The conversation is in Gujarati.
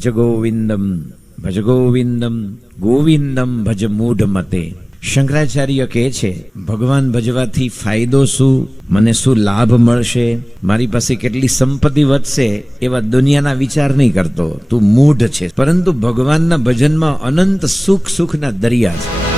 ભજ ગોવિંદમ ભજ ગોવિંદમ ગોવિંદમ ભજ મૂઢ મતે. શંકરાચાર્ય કહે છે, ભગવાન ભજવાથી ફાયદો શું, મને શું લાભ મળશે, મારી પાસે કેટલી સંપત્તિ વધશે, એવા દુનિયાના વિચાર નહીં કરતો. તું મૂઢ છે. પરંતુ ભગવાનના ભજનમાં અનંત સુખના દરિયા છે.